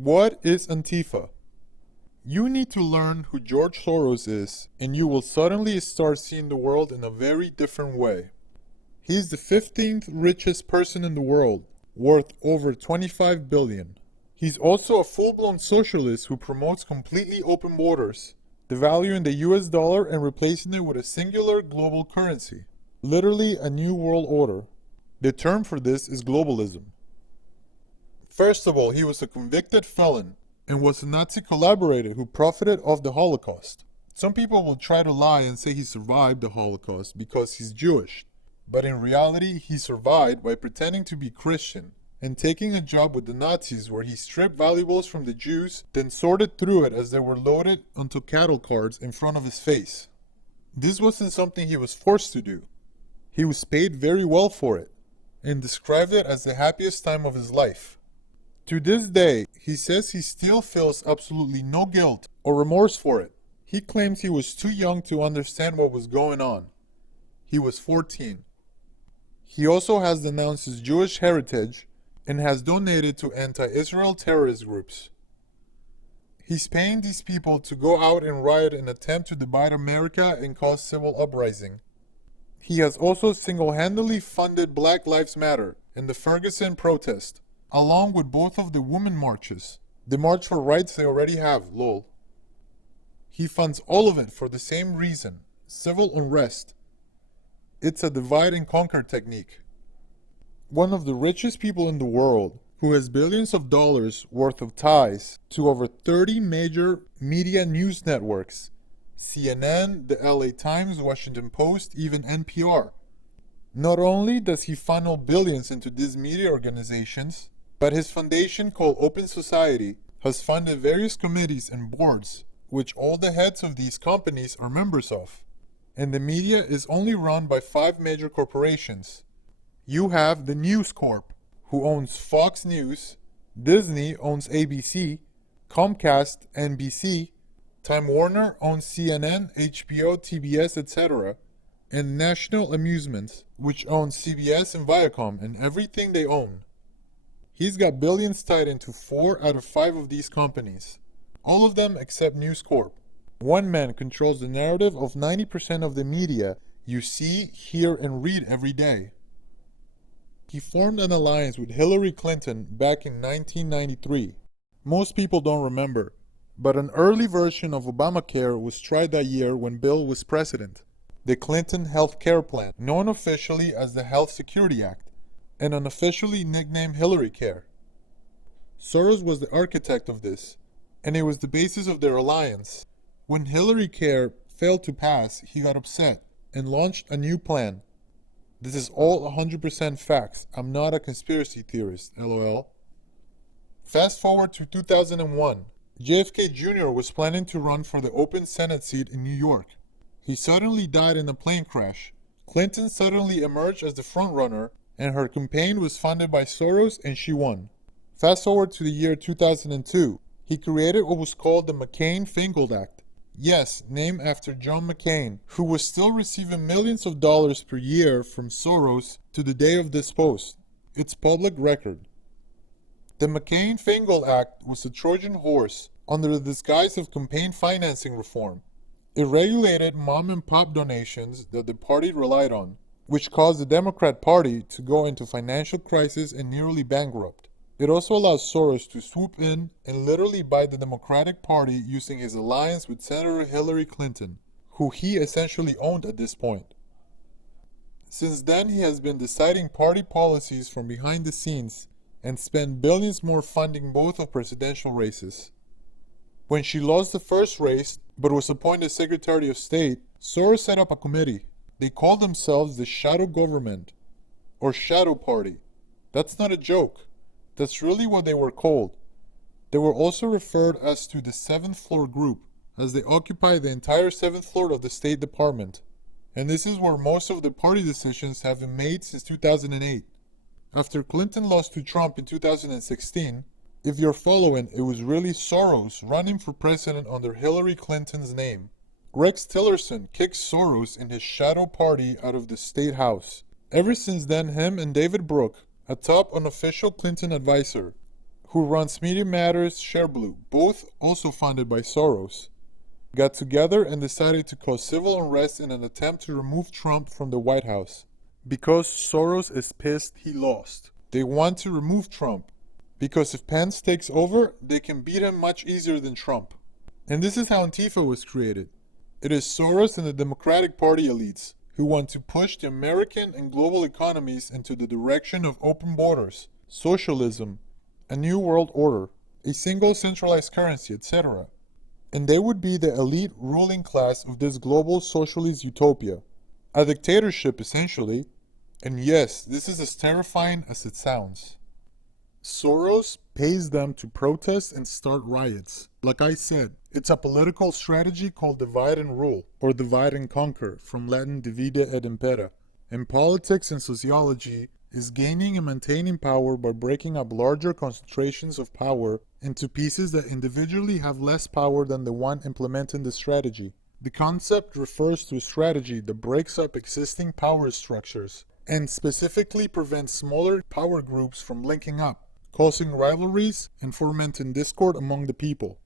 What is Antifa? You need to learn who George Soros is, and you will suddenly start seeing the world in a very different way. He's the 15th richest person in the world, worth over 25 billion. He's also a full-blown socialist who promotes completely open borders, devaluing the US dollar and replacing it with a singular global currency. Literally a new world order. The term for this is globalism. First of all, he was a convicted felon and was a Nazi collaborator who profited off the Holocaust. Some people will try to lie and say he survived the Holocaust because he's Jewish, but in reality he survived by pretending to be Christian and taking a job with the Nazis where he stripped valuables from the Jews, then sorted through it as they were loaded onto cattle carts in front of his face. This wasn't something he was forced to do. He was paid very well for it and described it as the happiest time of his life. To this day, he says he still feels absolutely no guilt or remorse for it. He claims he was too young to understand what was going on. He was 14. He also has denounced his Jewish heritage and has donated to anti-Israel terrorist groups. He's paying these people to go out and riot in an attempt to divide America and cause civil uprising. He has also single-handedly funded Black Lives Matter and the Ferguson protest, along with both of the women marches, the march for rights they already have, lol. He funds all of it for the same reason, civil unrest. It's a divide and conquer technique. One of the richest people in the world, who has billions of dollars worth of ties to over 30 major media news networks, CNN, the LA Times, Washington Post, even NPR. Not only does he funnel billions into these media organizations, but his foundation called Open Society has funded various committees and boards, which all the heads of these companies are members of. And the media is only run by 5 major corporations. You have the News Corp, who owns Fox News, Disney owns ABC, Comcast, NBC, Time Warner owns CNN, HBO, TBS, etc., and National Amusements, which owns CBS and Viacom and everything they own. He's got billions tied into 4 out of 5 of these companies, all of them except News Corp. One man controls the narrative of 90% of the media you see, hear, and read every day. He formed an alliance with Hillary Clinton back in 1993. Most people don't remember, but an early version of Obamacare was tried that year when Bill was president. The Clinton Health Care Plan, known officially as the Health Security Act, and unofficially nicknamed Hillary Care. Soros was the architect of this, and it was the basis of their alliance. When Hillary Care failed to pass, he got upset and launched a new plan. This is all 100% facts. I'm not a conspiracy theorist, lol. Fast forward to 2001. JFK Jr. was planning to run for the open Senate seat in New York. He suddenly died in a plane crash. Clinton suddenly emerged as the frontrunner, and her campaign was funded by Soros and she won. Fast forward to the year 2002. He created what was called the McCain-Feingold Act. Yes, named after John McCain, who was still receiving millions of dollars per year from Soros to the day of this post. It's public record. The McCain-Feingold Act was a Trojan horse under the disguise of campaign financing reform. It regulated mom-and-pop donations that the party relied on, which caused the Democrat Party to go into financial crisis and nearly bankrupt. It also allowed Soros to swoop in and literally buy the Democratic Party using his alliance with Senator Hillary Clinton, who he essentially owned at this point. Since then, he has been deciding party policies from behind the scenes and spent billions more funding both of presidential races. When she lost the first race, but was appointed Secretary of State, Soros set up a committee. They called themselves the Shadow Government, or Shadow Party. That's not a joke. That's really what they were called. They were also referred as to the 7th floor group, as they occupied the entire 7th floor of the State Department. And this is where most of the party decisions have been made since 2008. After Clinton lost to Trump in 2016, if you're following, it was really Soros running for president under Hillary Clinton's name. Rex Tillerson kicked Soros and his shadow party out of the State House. Ever since then, him and David Brooke, a top unofficial Clinton advisor, who runs Media Matters, ShareBlue, both also funded by Soros, got together and decided to cause civil unrest in an attempt to remove Trump from the White House. Because Soros is pissed he lost. They want to remove Trump, because if Pence takes over, they can beat him much easier than Trump. And this is how Antifa was created. It is Soros and the Democratic Party elites who want to push the American and global economies into the direction of open borders, socialism, a new world order, a single centralized currency, etc. And they would be the elite ruling class of this global socialist utopia. A dictatorship, essentially. And yes, this is as terrifying as it sounds. Soros pays them to protest and start riots. Like I said, it's a political strategy called divide and rule, or divide and conquer, from Latin divide et impera. In politics and sociology, is gaining and maintaining power by breaking up larger concentrations of power into pieces that individually have less power than the one implementing the strategy. The concept refers to a strategy that breaks up existing power structures and specifically prevents smaller power groups from linking up, causing rivalries and fomenting discord among the people.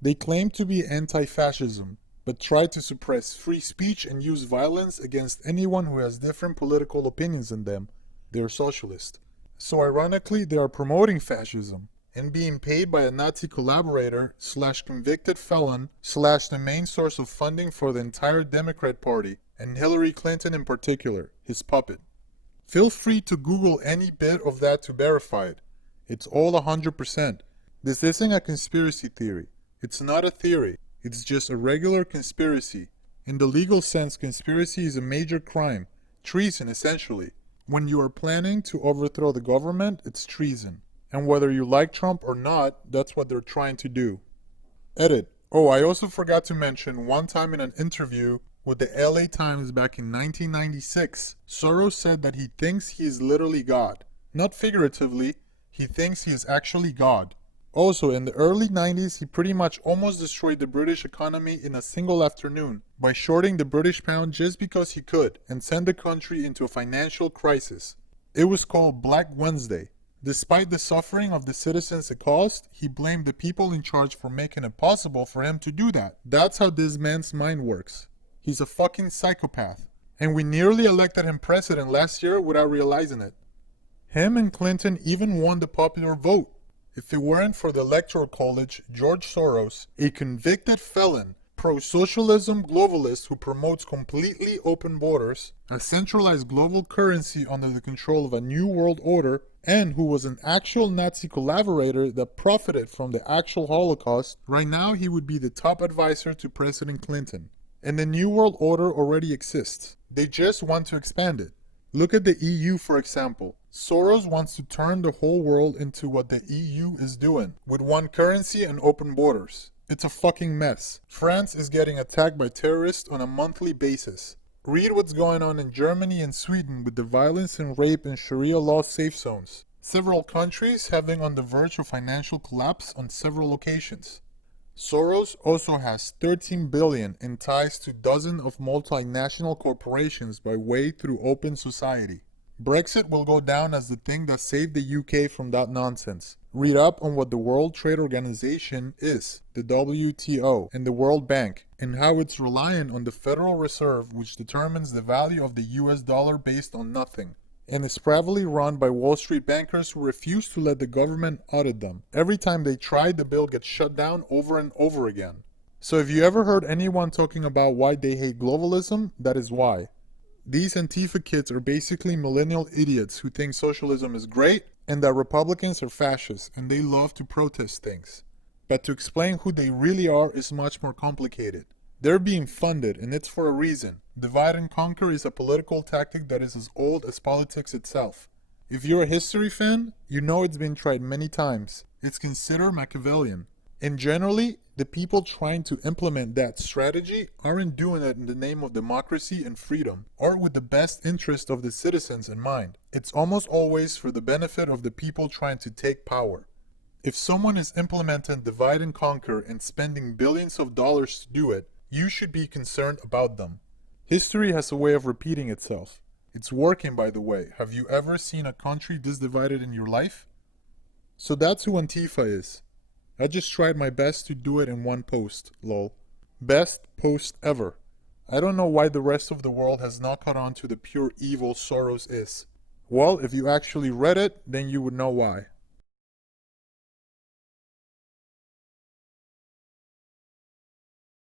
They claim to be anti-fascism, but try to suppress free speech and use violence against anyone who has different political opinions than them. They're socialist. So ironically, they are promoting fascism and being paid by a Nazi collaborator / convicted felon / the main source of funding for the entire Democrat Party, and Hillary Clinton in particular, his puppet. Feel free to Google any bit of that to verify it. It's all 100%. This isn't a conspiracy theory. It's not a theory. It's just a regular conspiracy. In the legal sense, conspiracy is a major crime. Treason, essentially. When you are planning to overthrow the government, it's treason. And whether you like Trump or not, that's what they're trying to do. Edit. Oh, I also forgot to mention, one time in an interview with the LA Times back in 1996, Soros said that he thinks he is literally God. Not figuratively, he thinks he is actually God. Also, in the early 90s, he pretty much almost destroyed the British economy in a single afternoon by shorting the British pound just because he could and sent the country into a financial crisis. It was called Black Wednesday. Despite the suffering of the citizens it caused, he blamed the people in charge for making it possible for him to do that. That's how this man's mind works. He's a fucking psychopath. And we nearly elected him president last year without realizing it. Him and Clinton even won the popular vote. If it weren't for the Electoral College, George Soros, a convicted felon, pro-socialism globalist who promotes completely open borders, a centralized global currency under the control of a new world order, and who was an actual Nazi collaborator that profited from the actual Holocaust, right now he would be the top advisor to President Clinton. And the new world order already exists. They just want to expand it. Look at the EU, for example. Soros wants to turn the whole world into what the EU is doing, with one currency and open borders. It's a fucking mess. France is getting attacked by terrorists on a monthly basis. Read what's going on in Germany and Sweden with the violence and rape in Sharia law safe zones. Several countries having on the verge of financial collapse on several occasions. Soros also has $13 billion in ties to dozens of multinational corporations by way through open society. Brexit will go down as the thing that saved the UK from that nonsense. Read up on what the World Trade Organization is, the WTO, and the World Bank, and how it's reliant on the Federal Reserve, which determines the value of the US dollar based on nothing, and is privately run by Wall Street bankers who refuse to let the government audit them. Every time they try, the bill gets shut down over and over again. So if you ever heard anyone talking about why they hate globalism, that is why. These Antifa kids are basically millennial idiots who think socialism is great and that Republicans are fascists and they love to protest things. But to explain who they really are is much more complicated. They're being funded, and it's for a reason. Divide and conquer is a political tactic that is as old as politics itself. If you're a history fan, you know it's been tried many times. It's considered Machiavellian. And generally, the people trying to implement that strategy aren't doing it in the name of democracy and freedom, or with the best interest of the citizens in mind. It's almost always for the benefit of the people trying to take power. If someone is implementing divide and conquer and spending billions of dollars to do it, you should be concerned about them. History has a way of repeating itself. It's working, by the way. Have you ever seen a country this divided in your life? So that's who Antifa is. I just tried my best to do it in one post, lol. Best post ever. I don't know why the rest of the world has not caught on to the pure evil Soros is. Well, if you actually read it, then you would know why.